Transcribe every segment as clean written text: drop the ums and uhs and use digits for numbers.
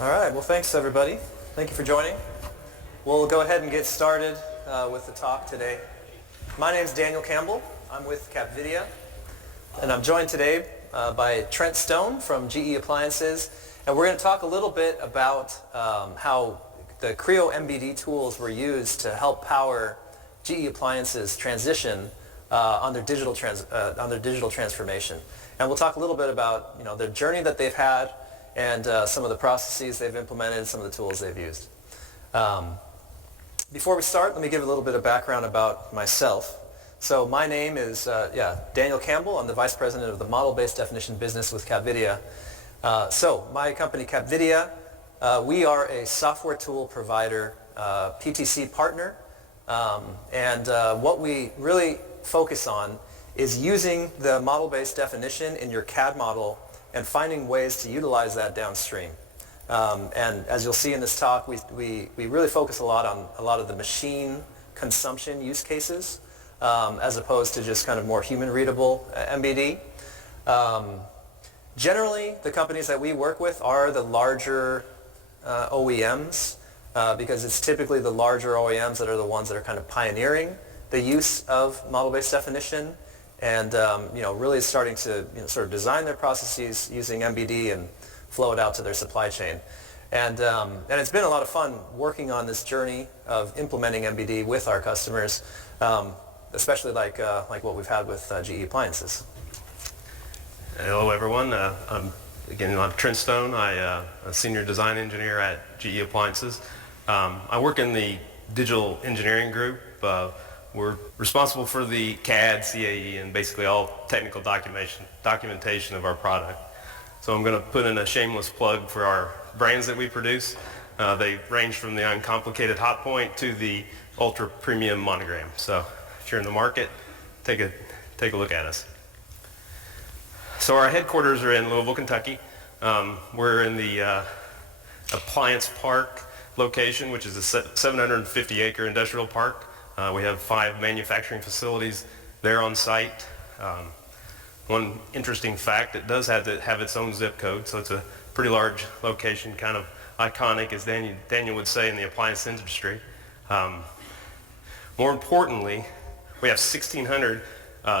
All right, well thanks everybody. Thank you for joining. We'll go ahead and get started with the talk today. My name is Daniel Campbell. I'm with Capvidia, and I'm joined today by Trent Stone from GE Appliances, and we're going to talk a little bit about how the Creo MBD tools were used to help power GE Appliances transition on their digital transformation. And we'll talk a little bit about the journey that they've had and some of the processes they've implemented, some of the tools they've used. Before we start, let me give a little bit of background about myself. So my name is Daniel Campbell. I'm the Vice President of the Model-Based Definition business with Capvidia. So my company Capvidia, we are a software tool provider, PTC partner, and what we really focus on is using the model-based definition in your CAD model and finding ways to utilize that downstream. And as you'll see in this talk, we really focus a lot on a lot of the machine consumption use cases as opposed to just kind of more human-readable MBD. Generally, the companies that we work with are the larger OEMs because it's typically the larger OEMs that are the ones that are kind of pioneering the use of model-based definition and really starting to sort of design their processes using MBD and flow it out to their supply chain. And it's been a lot of fun working on this journey of implementing MBD with our customers, especially like what we've had with GE Appliances. Hello everyone, I'm Trent Stone. I'm a senior design engineer at GE Appliances. I work in the digital engineering group. We're responsible for the CAD, CAE, and basically all technical documentation of our product. So I'm going to put in a shameless plug for our brands that we produce. They range from the uncomplicated hot point to the ultra premium monogram. So if you're in the market, take a look at us. So our headquarters are in Louisville, Kentucky. We're in the Appliance Park location, which is a 750-acre industrial park. We have 5 manufacturing facilities there on site. One interesting fact, it does have to have its own zip code, so it's a pretty large location, kind of iconic, as Daniel would say, in the appliance industry. More importantly, we have 1,600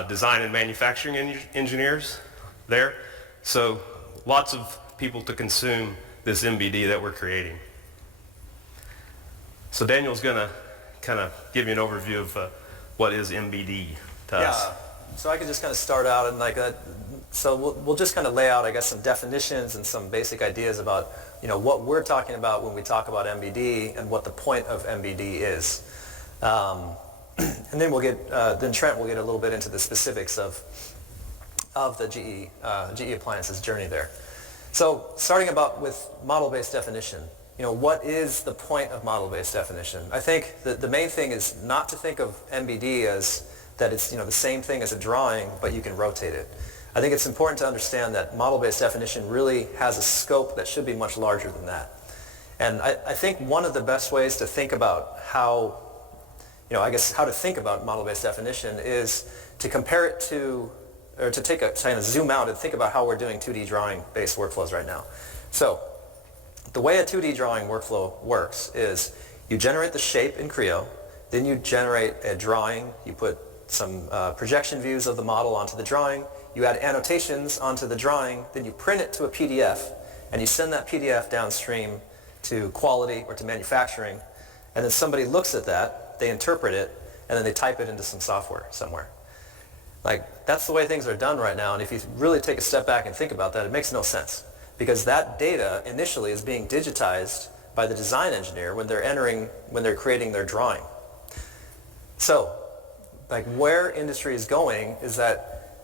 design and manufacturing engineers there, so lots of people to consume this MBD that we're creating. So Daniel's going to kind of give you an overview of what is MBD to us. So I could just kind of start out and so we'll just kind of lay out, I guess, some definitions and some basic ideas about what we're talking about when we talk about MBD and what the point of MBD is. And then then Trent will get a little bit into the specifics of the GE Appliances journey there. So starting with model-based definition. What is the point of model-based definition? I think that the main thing is not to think of MBD as that it's the same thing as a drawing, but you can rotate it. I think it's important to understand that model-based definition really has a scope that should be much larger than that. And I think one of the best ways to think about how to think about model-based definition is to compare it to, or to kind of zoom out and think about how we're doing 2D drawing-based workflows right now. So the way a 2D drawing workflow works is you generate the shape in Creo, then you generate a drawing, you put some projection views of the model onto the drawing, you add annotations onto the drawing, then you print it to a PDF, and you send that PDF downstream to quality or to manufacturing, and then somebody looks at that, they interpret it, and then they type it into some software somewhere. That's the way things are done right now, and if you really take a step back and think about that, it makes no sense. Because that data initially is being digitized by the design engineer when they're creating their drawing. So, where industry is going is that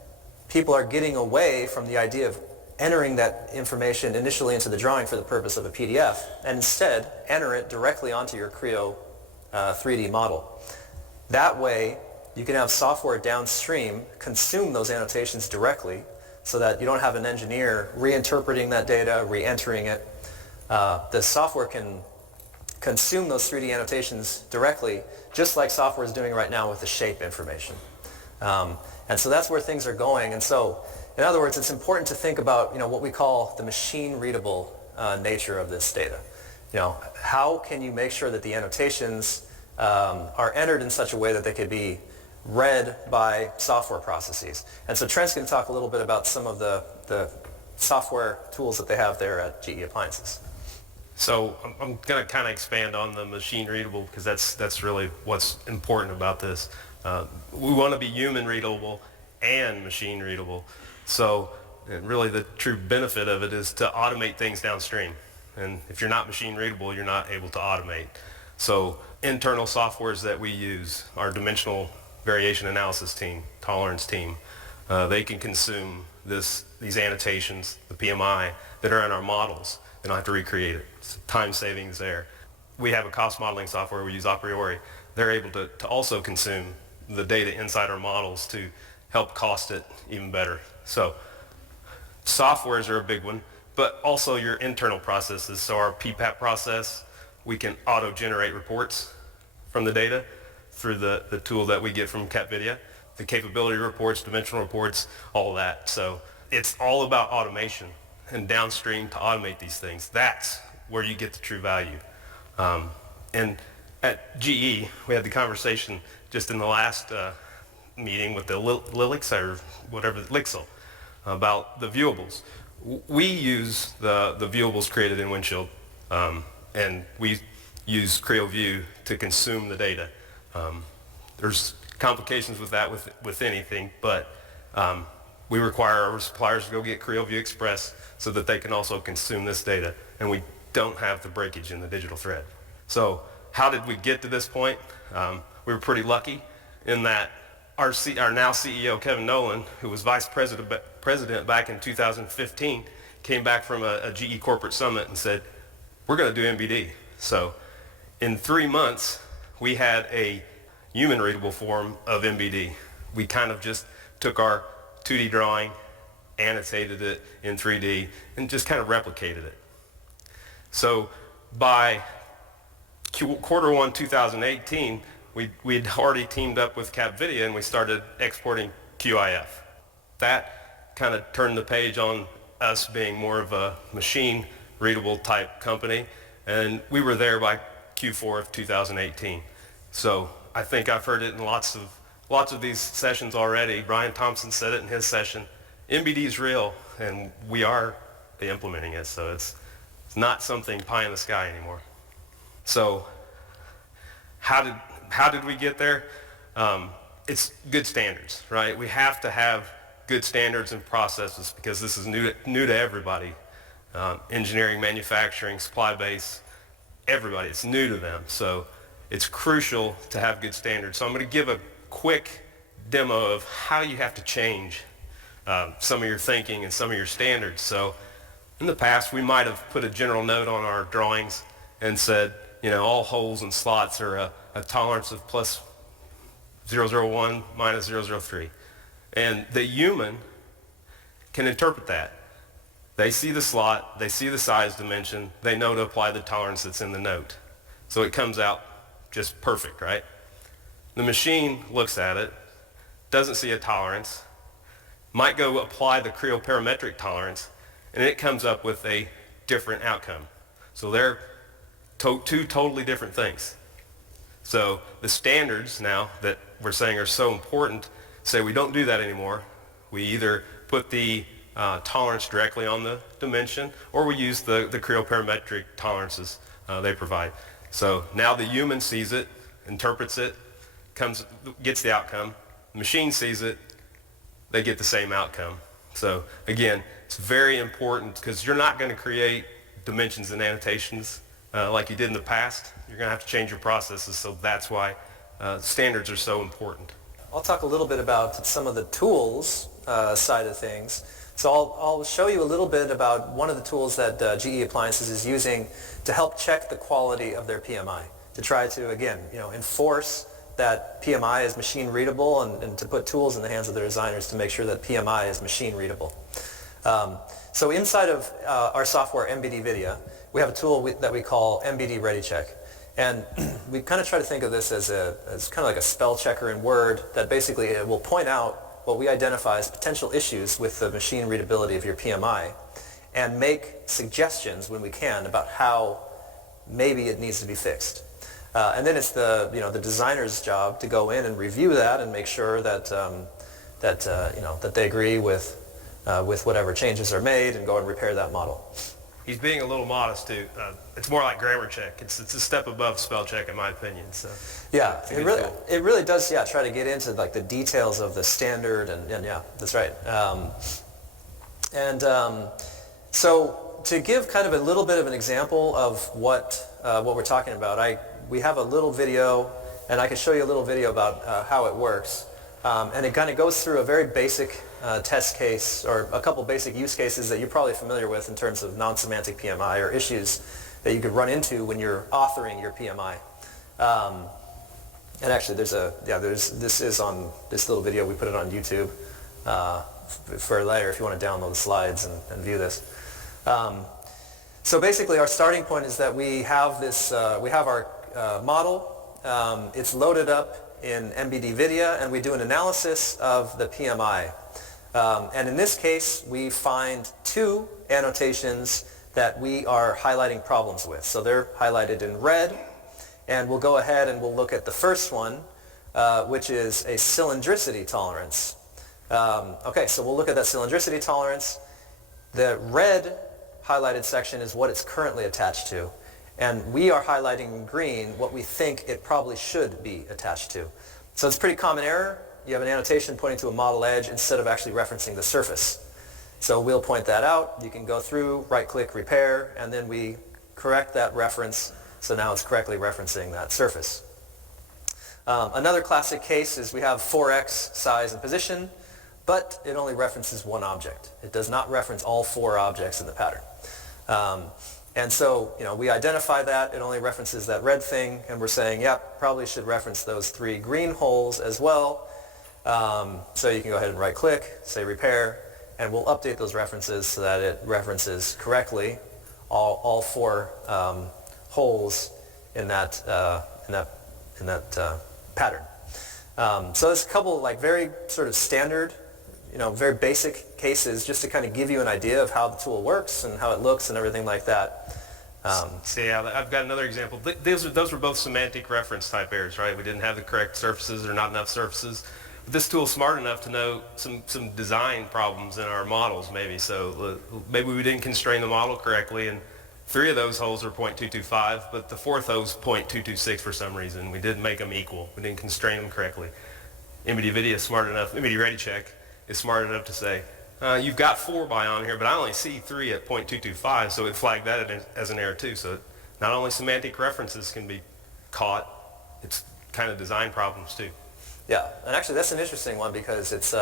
people are getting away from the idea of entering that information initially into the drawing for the purpose of a PDF, and instead enter it directly onto your Creo 3D model. That way, you can have software downstream consume those annotations directly, so that you don't have an engineer reinterpreting that data, re-entering it. The software can consume those 3D annotations directly, just like software is doing right now with the shape information. And so that's where things are going. And so, in other words, it's important to think about what we call the machine-readable nature of this data. How can you make sure that the annotations are entered in such a way that they could be read by software processes? And so Trent's going to talk a little bit about some of the software tools that they have there at GE Appliances. So I'm going to kind of expand on the machine readable because that's really what's important about this. We want to be human readable and machine readable. So and really the true benefit of it is to automate things downstream. And if you're not machine readable, you're not able to automate. So internal softwares that we use, our dimensional variation analysis team, tolerance team, they can consume these annotations, the PMI, that are in our models. They don't have to recreate it. It's time savings there. We have a cost modeling software we use a priori. They're able to also consume the data inside our models to help cost it even better. So softwares are a big one, but also your internal processes. So our PPAP process, we can auto-generate reports from the data through the tool that we get from Capvidia. The capability reports, dimensional reports, all of that. So it's all about automation and downstream to automate these things. That's where you get the true value. And at GE, we had the conversation just in the last meeting with the Lilix or whatever, Lixel, about the viewables. We use the viewables created in Windshield, and we use Creo View to consume the data. There's complications with that with anything, but we require our suppliers to go get Creo View Express so that they can also consume this data, and we don't have the breakage in the digital thread. So how did we get to this point? We were pretty lucky in that our now CEO, Kevin Nolan, who was vice president back in 2015, came back from a GE corporate summit and said, we're going to do MBD. So in 3 months, we had a human readable form of MBD. We kind of just took our 2D drawing, annotated it in 3D, and just kind of replicated it. So by Q1 2018, we'd already teamed up with Capvidia and we started exporting QIF. That kind of turned the page on us being more of a machine readable type company, and we were there by Q4 of 2018. So I think I've heard it in lots of these sessions already. Brian Thompson said it in his session. MBD is real, and we are implementing it, so it's not something pie in the sky anymore. So how did we get there? It's good standards, right? We have to have good standards and processes because this is new to everybody. Engineering, manufacturing, supply base, everybody, it's new to them. So it's crucial to have good standards. So I'm going to give a quick demo of how you have to change some of your thinking and some of your standards. So in the past, we might have put a general note on our drawings and said, all holes and slots are a tolerance of plus 001 minus 003. And the human can interpret that. They see the slot, they see the size dimension, they know to apply the tolerance that's in the note. So it comes out just perfect, right? The machine looks at it, doesn't see a tolerance, might go apply the Creo parametric tolerance, and it comes up with a different outcome. So they're two totally different things. So the standards now that we're saying are so important say we don't do that anymore. We either put the tolerance directly on the dimension, or we use the Creo parametric tolerances they provide. So now the human sees it, interprets it, gets the outcome. The machine sees it, they get the same outcome. So again, it's very important because you're not going to create dimensions and annotations like you did in the past. You're going to have to change your processes, so that's why standards are so important. I'll talk a little bit about some of the tools side of things. So I'll show you a little bit about one of the tools that GE Appliances is using to help check the quality of their PMI, to try to, again, enforce that PMI is machine readable and to put tools in the hands of their designers to make sure that PMI is machine readable. So inside of our software MBD Vidia, we have a tool that we call MBD Ready Check. And we kind of try to think of this as kind of like a spell checker in Word that basically it will point out what we identify as potential issues with the machine readability of your PMI. and make suggestions when we can about how maybe it needs to be fixed. And then it's the designer's job to go in and review that and make sure that that they agree with whatever changes are made and go and repair that model. He's being a little modest too. It's more like grammar check. It's a step above spell check in my opinion. So yeah, it really does. Yeah, try to get into like the details of the standard and yeah, that's right. So to give kind of a little bit of an example of what we're talking about, we have a little video, and I can show you a little video about how it works. And it kind of goes through a very basic test case, or a couple basic use cases that you're probably familiar with in terms of non-semantic PMI or issues that you could run into when you're authoring your PMI. And actually, this is on this little video. We put it on YouTube for later if you want to download the slides and view this. So basically, our starting point is that we have this. We have our model. It's loaded up in MBD Vidya, and we do an analysis of the PMI. And in this case, we find two annotations that we are highlighting problems with. So they're highlighted in red, and we'll go ahead and we'll look at the first one, which is a cylindricity tolerance. Okay, so we'll look at that cylindricity tolerance. The red highlighted section is what it's currently attached to. And we are highlighting in green what we think it probably should be attached to. So it's a pretty common error. You have an annotation pointing to a model edge instead of actually referencing the surface. So we'll point that out. You can go through, right-click, repair, and then we correct that reference. So now it's correctly referencing that surface. Another classic case is we have 4x size and position, but it only references one object. It does not reference all four objects in the pattern. And so, we identify that. It only references that red thing, and we're saying, yep, probably should reference those three green holes as well. So you can go ahead and right-click, say repair, and we'll update those references so that it references correctly all four holes in that pattern. So there's a couple like very sort of standard, very basic cases just to kind of give you an idea of how the tool works and how it looks and everything like that. So yeah, I've got another example. Those were both semantic reference type errors, right? We didn't have the correct surfaces or not enough surfaces. But this tool's smart enough to know some design problems in our models maybe. So maybe we didn't constrain the model correctly, and 3 of those holes are 0.225, but the 4th hole's 0.226 for some reason. We didn't make them equal. We didn't constrain them correctly. MBD Vidya is smart enough, MBD Ready Check is smart enough to say, you've got 4 by on here, but I only see 3 at 0.225, so it flagged that as an error too. So not only semantic references can be caught, it's kind of design problems too. Yeah, and actually that's an interesting one because it's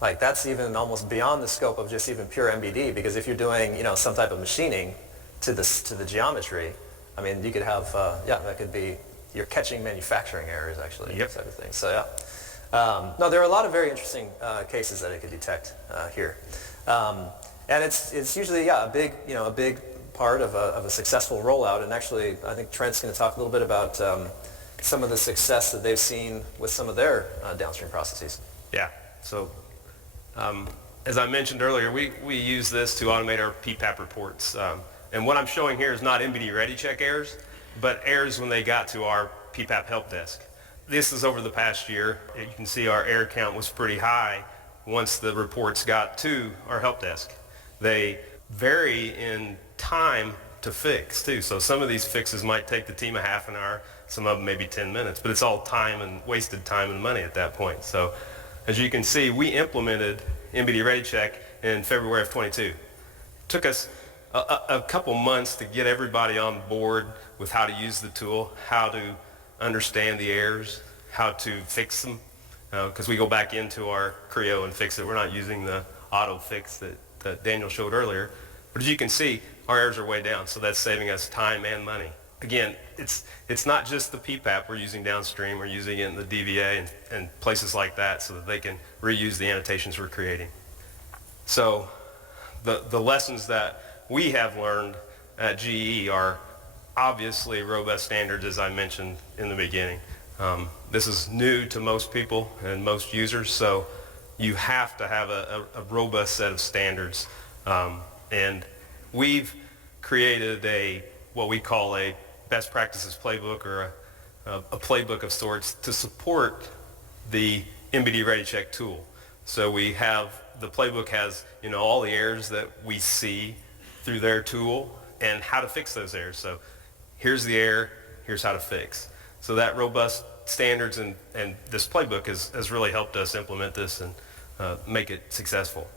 that's even almost beyond the scope of just even pure MBD, because if you're doing some type of machining to the geometry, I mean you could have that could be you're catching manufacturing errors actually. Yep. Type of thing. So yeah. No, there are a lot of very interesting cases that it could detect here, and it's usually a big part of a successful rollout. And actually, I think Trent's going to talk a little bit about some of the success that they've seen with some of their downstream processes. Yeah. So as I mentioned earlier, we use this to automate our PPAP reports. And what I'm showing here is not MBD Ready Check errors, but errors when they got to our PPAP help desk. This is over the past year. You can see our error count was pretty high once the reports got to our help desk. They vary in time to fix too. So some of these fixes might take the team a half an hour, some of them maybe 10 minutes, but it's all time and wasted time and money at that point. So as you can see, we implemented MBD Ready Check in February of 22. Took us a couple months to get everybody on board with how to use the tool, how to understand the errors, how to fix them, because we go back into our Creo and fix it. We're not using the auto fix that Daniel showed earlier. But as you can see, our errors are way down, so that's saving us time and money. Again, it's not just the PPAP we're using downstream. We're using it in the DVA and places like that so that they can reuse the annotations we're creating. So the lessons that we have learned at GE are obviously robust standards, as I mentioned in the beginning. This is new to most people and most users, so you have to have a robust set of standards And we've created what we call a best practices playbook, or a playbook of sorts to support the MBD Ready Check tool. So the playbook has, all the errors that we see through their tool and how to fix those errors. So here's the error, here's how to fix. So that robust standards and this playbook has really helped us implement this and make it successful.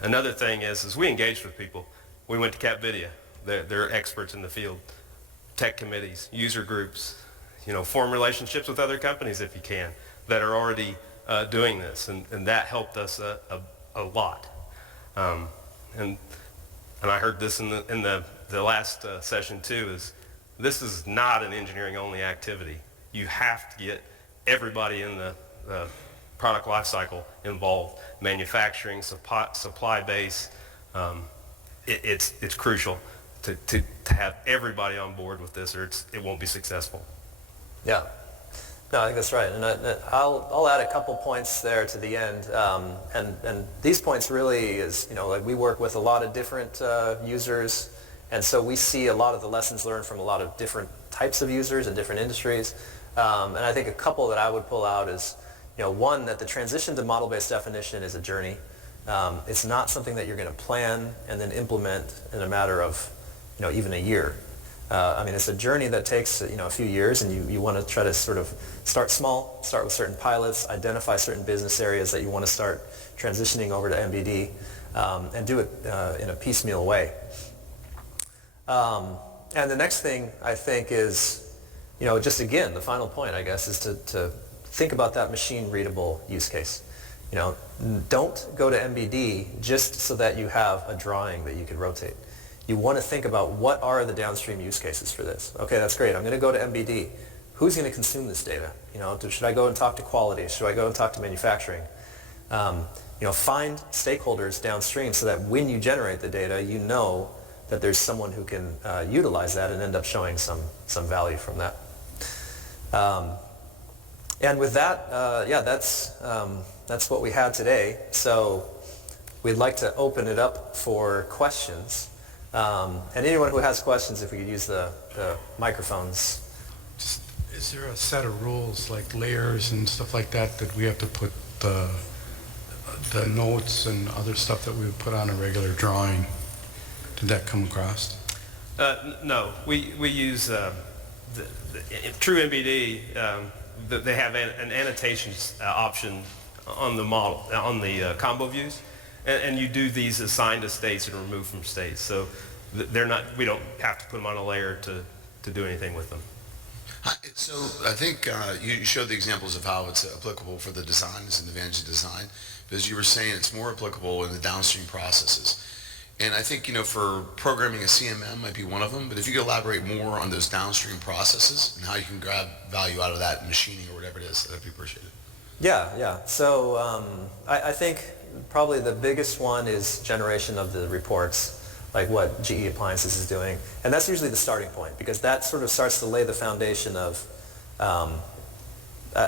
Another thing is we engaged with people. We went to Capvidia. They're experts in the field. Tech committees, user groups, form relationships with other companies if you can that are already doing this, and that helped us a lot. And I heard this in the last session too, is this is not an engineering only activity. You have to get everybody in the product lifecycle involved. Manufacturing, supply base, it's crucial to have everybody on board with this, or it won't be successful. Yeah. No, I think that's right. And I'll add a couple points there to the end. And these points really is, like we work with a lot of different users, and so we see a lot of the lessons learned from a lot of different types of users in different industries. And I think a couple that I would pull out is, one, that the transition to model-based definition is a journey. It's not something that you're going to plan and then implement in a matter of, even a year. It's a journey that takes, a few years, and you want to try to sort of start small, start with certain pilots, identify certain business areas that you want to start transitioning over to MBD, and do it in a piecemeal way. And the next thing I think is, just again, the final point, I guess, is to think about that machine-readable use case. Don't go to MBD just so that you have a drawing that you can rotate. You want to think about what are the downstream use cases for this. Okay, that's great. I'm going to go to MBD. Who's going to consume this data? Should I go and talk to quality? Should I go and talk to manufacturing? Find stakeholders downstream so that when you generate the data, you know that there's someone who can utilize that and end up showing some value from that. And with that, that's what we had today. So we'd like to open it up for questions. And anyone who has questions, if we could use the microphones. Is there a set of rules like layers and stuff like that we have to put the notes and other stuff that we would put on a regular drawing? Did that come across? No, we use True MBD. They have an annotations option on the model, on the combo views. And you do these assign to states and remove from states. So we don't have to put them on a layer to do anything with them. So I think you showed the examples of how it's applicable for the design, it's an advantage of design. But as you were saying, it's more applicable in the downstream processes. And I think, for programming a CMM might be one of them, but if you could elaborate more on those downstream processes and how you can grab value out of that machining or whatever it is, that'd be appreciated. Yeah. So I think probably the biggest one is generation of the reports, like what GE Appliances is doing. And that's usually the starting point, because that sort of starts to lay the foundation of, I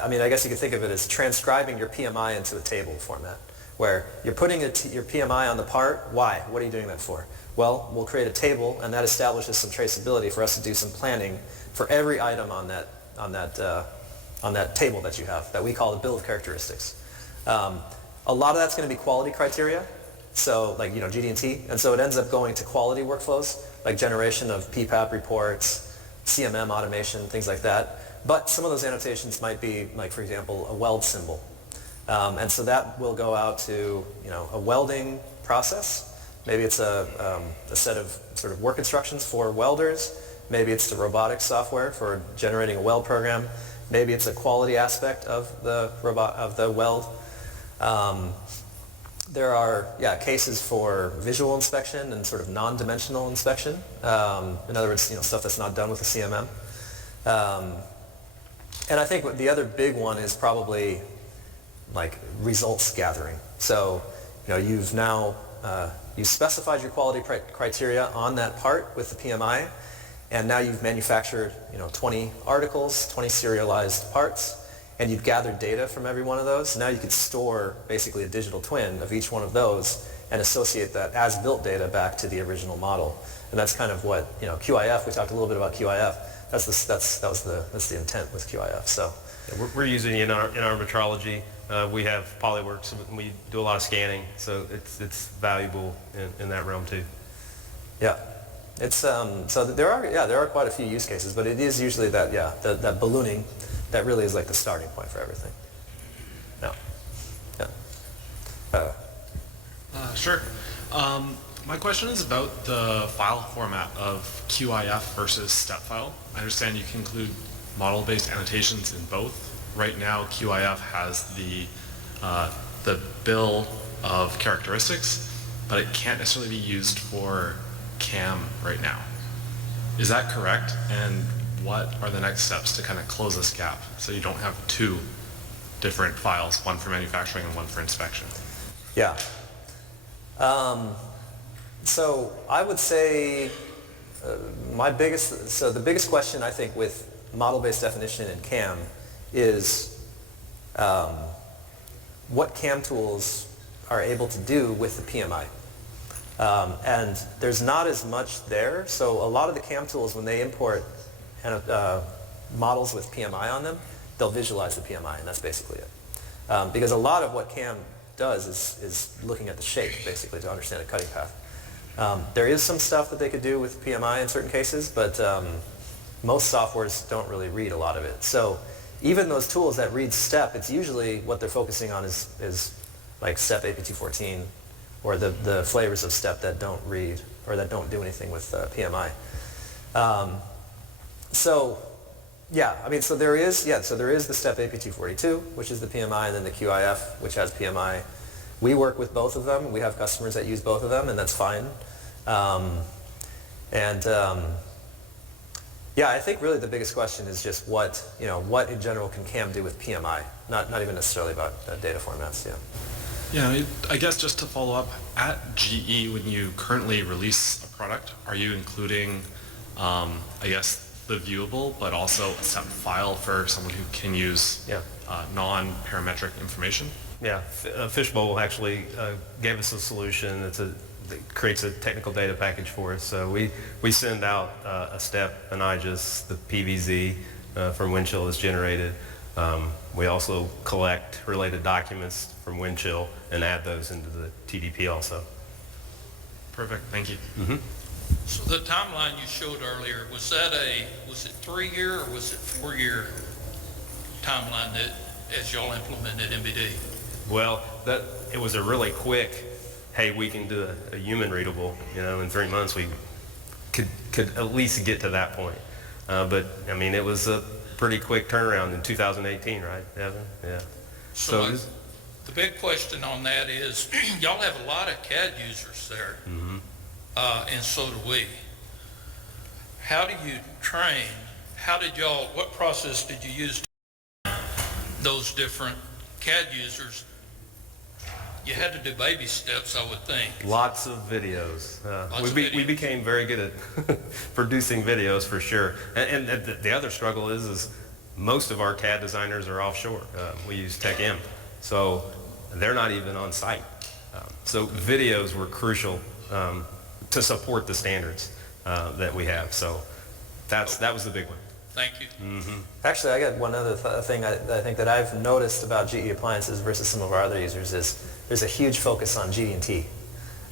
guess you could think of it as transcribing your PMI into a table format, where you're putting your PMI on the part. Why? What are you doing that for? Well, we'll create a table, and that establishes some traceability for us to do some planning for every item on that table that you have, that we call the bill of characteristics. A lot of that's going to be quality criteria, so like GD&T, and so it ends up going to quality workflows, like generation of PPAP reports, CMM automation, things like that. But some of those annotations might be, like for example, a weld symbol. And so that will go out to a welding process. Maybe it's a set of sort of work instructions for welders. Maybe it's the robotics software for generating a weld program. Maybe it's a quality aspect of the weld. There are cases for visual inspection and sort of non-dimensional inspection. In other words, stuff that's not done with the CMM. And I think the other big one is probably like results gathering. So, you've now you've specified your quality criteria on that part with the PMI, and now you've manufactured 20 articles, 20 serialized parts, and you've gathered data from every one of those. Now you could store basically a digital twin of each one of those and associate that as-built data back to the original model. And that's kind of what, you know, QIF, we talked a little bit about QIF. That's the intent with QIF. So Yeah, we're using it in our metrology. We have PolyWorks, and we do a lot of scanning, so it's valuable in that realm too. yeah, it's so there are quite a few use cases, but it is usually that that ballooning that really is like the starting point for everything. Yeah, yeah. Sure. My question is about the file format of QIF versus step file. I understand you can include model-based annotations in both. Right now, QIF has the bill of characteristics, but it can't necessarily be used for CAM right now. Is that correct? And what are the next steps to kind of close this gap so you don't have two different files, one for manufacturing and one for inspection? Yeah. So I would say the biggest question I think with model-based definition in CAM is what CAM tools are able to do with the PMI. And there's not as much there, so a lot of the CAM tools, when they import models with PMI on them, they'll visualize the PMI, and that's basically it. Because a lot of what CAM does is looking at the shape, basically, to understand a cutting path. There is some stuff that they could do with PMI in certain cases, but most softwares don't really read a lot of it. So even those tools that read step, it's usually what they're focusing on is like step AP214 or the flavors of step that don't read or that don't do anything with PMI. So yeah, I mean, so there is the step AP242, which is the PMI, and then the QIF, which has PMI. We work with both of them. We have customers that use both of them, and that's fine. Yeah, I think really the biggest question is just what in general can CAM do with PMI, not even necessarily about data formats. Yeah. Yeah, I guess just to follow up, at GE, when you currently release a product, are you including, I guess, the viewable, but also a step file for someone who can use non-parametric information? Yeah, Fishbowl actually gave us a solution that creates a technical data package for us. So we send out a step, an IGES, the PVZ from Windchill is generated. We also collect related documents from Windchill and add those into the TDP also. Perfect, thank you. Mm-hmm. So the timeline you showed earlier, was it 3-year or was it 4-year timeline that as y'all implemented MBD? Well, it was a really quick, hey, we can do a human readable, in 3 months we could at least get to that point. But I mean, it was a pretty quick turnaround in 2018, right, Evan? Yeah. So the big question on that is, y'all have a lot of CAD users there, mm-hmm. And so do we. How do you train? What process did you use to train those different CAD users? You had to do baby steps, I would think. Lots of videos. We became very good at producing videos for sure. And the other struggle is most of our CAD designers are offshore. We use TechM, so they're not even on site. So videos were crucial to support the standards that we have. So that was the big one. Thank you. Mm-hmm. Actually, I got one other thing I think that I've noticed about GE Appliances versus some of our other users is there's a huge focus on GD&T.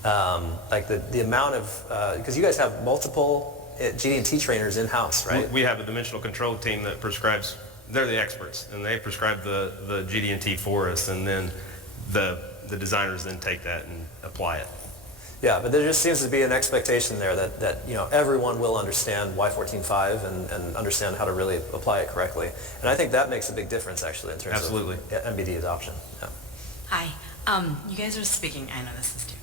Like the amount of, because you guys have multiple GD&T trainers in-house, right? We have a dimensional control team that prescribes, they're the experts, and they prescribe the GD&T for us, and then the designers then take that and apply it. Yeah, but there just seems to be an expectation there that everyone will understand Y14.5 and understand how to really apply it correctly. And I think that makes a big difference actually in terms Absolutely. of MBD adoption. Yeah. Hi. You guys are speaking, I know this is too.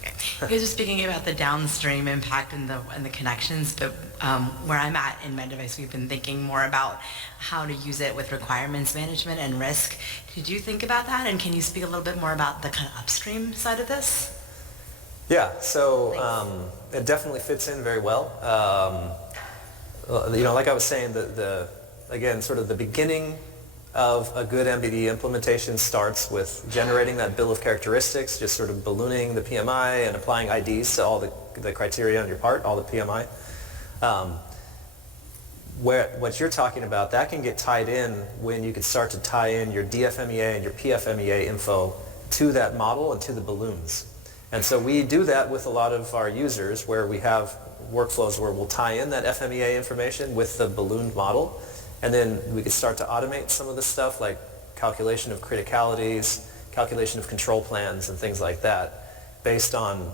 Okay. You guys are speaking about the downstream impact and the connections, but where I'm at in med device, we've been thinking more about how to use it with requirements management and risk. Did you think about that? And can you speak a little bit more about the kind of upstream side of this? Yeah, so it definitely fits in very well. Like I was saying, again, sort of the beginning of a good MBD implementation starts with generating that bill of characteristics, just sort of ballooning the PMI and applying IDs to all the criteria on your part, all the PMI. What you're talking about, that can get tied in when you can start to tie in your DFMEA and your PFMEA info to that model and to the balloons. And so we do that with a lot of our users where we have workflows where we'll tie in that FMEA information with the ballooned model, and then we can start to automate some of the stuff like calculation of criticalities, calculation of control plans and things like that based on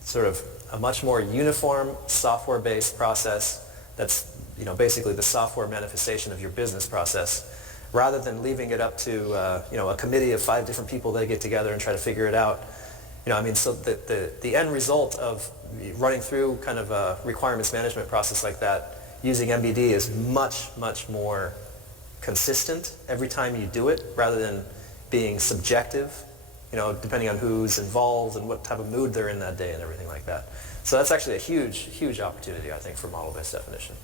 sort of a much more uniform software-based process that's basically the software manifestation of your business process, rather than leaving it up to a committee of 5 different people that get together and try to figure it out. So the end result of running through kind of a requirements management process like that using MBD is much, much more consistent every time you do it, rather than being subjective, depending on who's involved and what type of mood they're in that day and everything like that. So that's actually a huge, huge opportunity, I think, for model-based definition.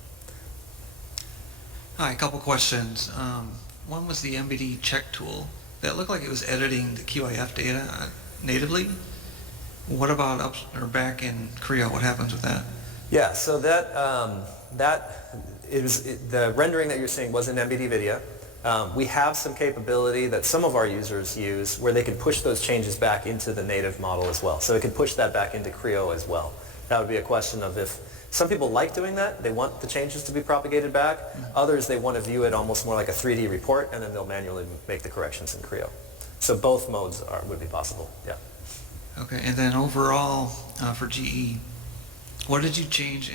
Hi, a couple questions. One was the MBD check tool. That looked like it was editing the QIF data natively. What about up or back in Creo? What happens with that? Yeah, so the rendering that you're seeing was in MBD video. We have some capability that some of our users use where they can push those changes back into the native model as well. So it can push that back into Creo as well. That would be a question of if some people like doing that, they want the changes to be propagated back. Others, they want to view it almost more like a 3D report, and then they'll manually make the corrections in Creo. So both modes would be possible, yeah. Okay, and then overall for GE, what did you change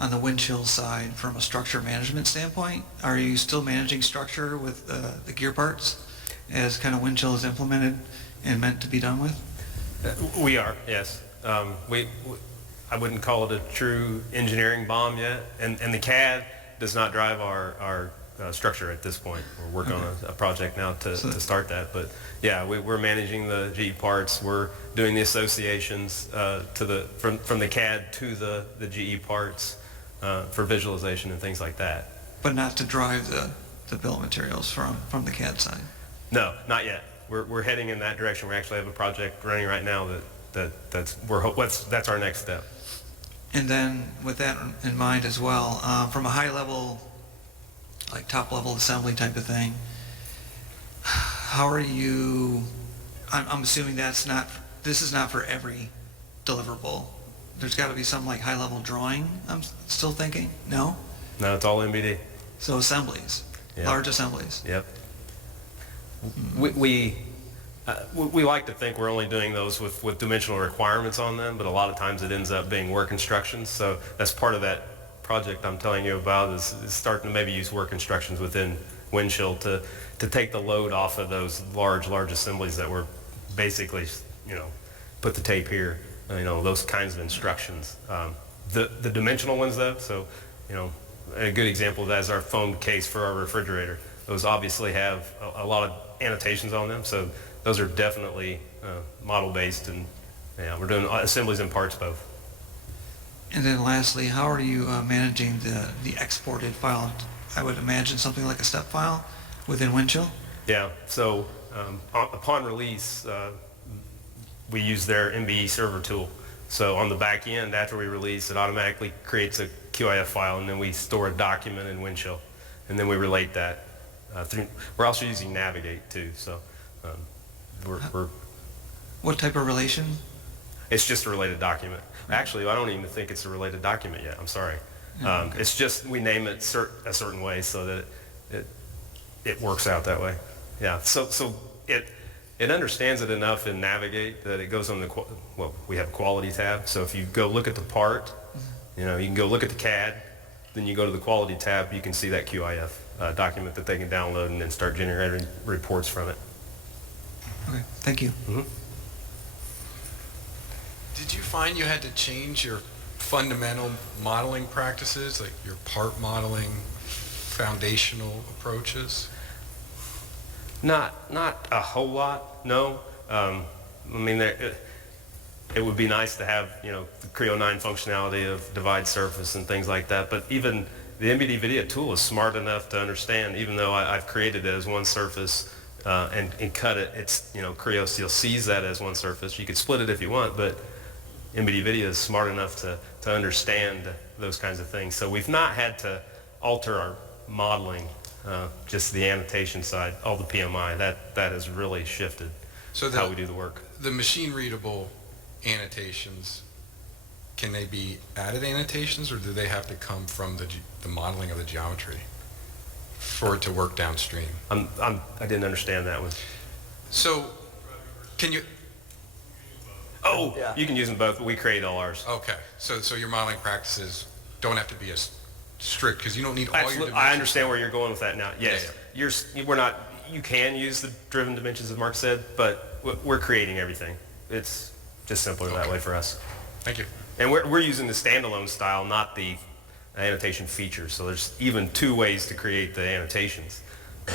on the wind chill side from a structure management standpoint? Are you still managing structure with the gear parts as kind of wind chill is implemented and meant to be done with? We are, yes. I wouldn't call it a true engineering bomb yet, and the CAD does not drive our structure at this point. We're working on a project now to start that, but yeah, we're managing the GE parts. We're doing the associations from the CAD to the GE parts for visualization and things like that. But not to drive the bill of materials from the CAD side? No, not yet. We're heading in that direction. We actually have a project running right now that's our next step. And then with that in mind as well, from a high level, like top level assembly type of thing, how are you, I'm assuming this is not for every deliverable. There's got to be some like high level drawing, I'm still thinking? No? No, it's all MBD. So assemblies, Yep. large assemblies. Yep. We like to think we're only doing those with dimensional requirements on them, but a lot of times it ends up being work instructions. So that's part of that project I'm telling you about is starting to maybe use work instructions within Windchill to take the load off of those large assemblies that were basically, put the tape here, those kinds of instructions. The dimensional ones though, so, a good example of that is our foam case for our refrigerator. Those obviously have a lot of annotations on them, so those are definitely model-based, and we're doing assemblies and parts both. And then lastly, how are you managing the exported file? I would imagine something like a step file within Windchill? Yeah, so upon release, we use their MBE server tool. So on the back end, after we release, it automatically creates a QIF file, and then we store a document in Windchill, and then we relate that through. We're also using Navigate too, so we're What type of relation? it's just a related document. Actually, I don't even think it's a related document yet. I'm sorry. Okay. It's just we name it a certain way so that it works out that way. Yeah. So it understands it enough in Navigate that it goes on we have a quality tab. So if you go look at the part, you can go look at the CAD, then you go to the quality tab, you can see that QIF document that they can download and then start generating reports from it. Okay, thank you. Mm-hmm. Did you find you had to change your fundamental modeling practices, like your part modeling, foundational approaches? Not a whole lot, no. It would be nice to have, the Creo 9 functionality of divide surface and things like that, but even the MBD video tool is smart enough to understand, even though I've created it as one surface and cut it, it's, Creo still sees that as one surface. You could split it if you want, but MBD video is smart enough to understand those kinds of things. So we've not had to alter our modeling, just the annotation side, all the PMI. That has really shifted how we do the work. The machine-readable annotations, can they be added annotations, or do they have to come from the modeling of the geometry for it to work downstream? I didn't understand that one. So, can you? Oh, Yeah. you can use them both, but we create all ours. Okay, so your modeling practices don't have to be as strict, because you don't need all your Absolutely. dimensions. I understand where you're going with that now. Yes, we're not. You can use the driven dimensions, as Mark said, but we're creating everything. It's just simpler that way for us. Thank you. And we're using the standalone style, not the annotation features. So there's even two ways to create the annotations.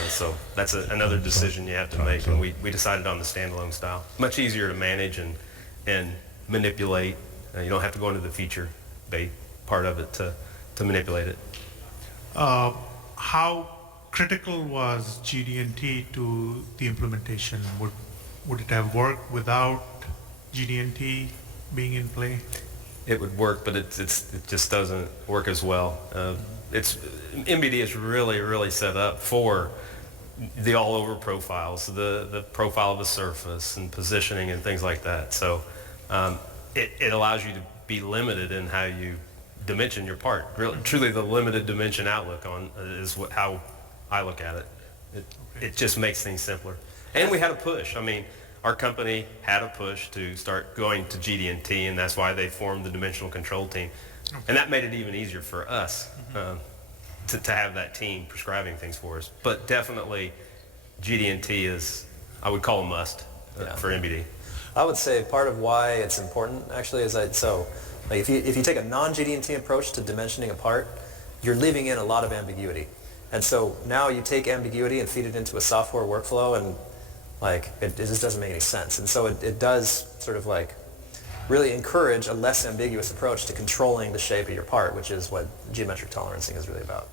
So that's another decision you have to make. And we decided on the standalone style. Much easier to manage and manipulate. You don't have to go into the feature part of it to manipulate it. How critical was GD&T to the implementation? Would it have worked without GD&T being in play? It would work, but it just doesn't work as well. MBD is really set up for the all-over profiles, the profile of the surface and positioning and things like that. So it allows you to be limited in how you dimension your part. Truly, the limited dimension outlook is how I look at it. It just makes things simpler. And we had a push. I mean, our company had a push to start going to GD&T, and that's why they formed the dimensional control team. And that made it even easier for us to have that team prescribing things for us. But definitely, GD&T is, I would call a must for MBD. I would say part of why it's important actually is if you take a non-GD&T approach to dimensioning a part, you're leaving in a lot of ambiguity. And so now you take ambiguity and feed it into a software workflow, and it just doesn't make any sense. And so it does sort of really encourage a less ambiguous approach to controlling the shape of your part, which is what geometric tolerancing is really about.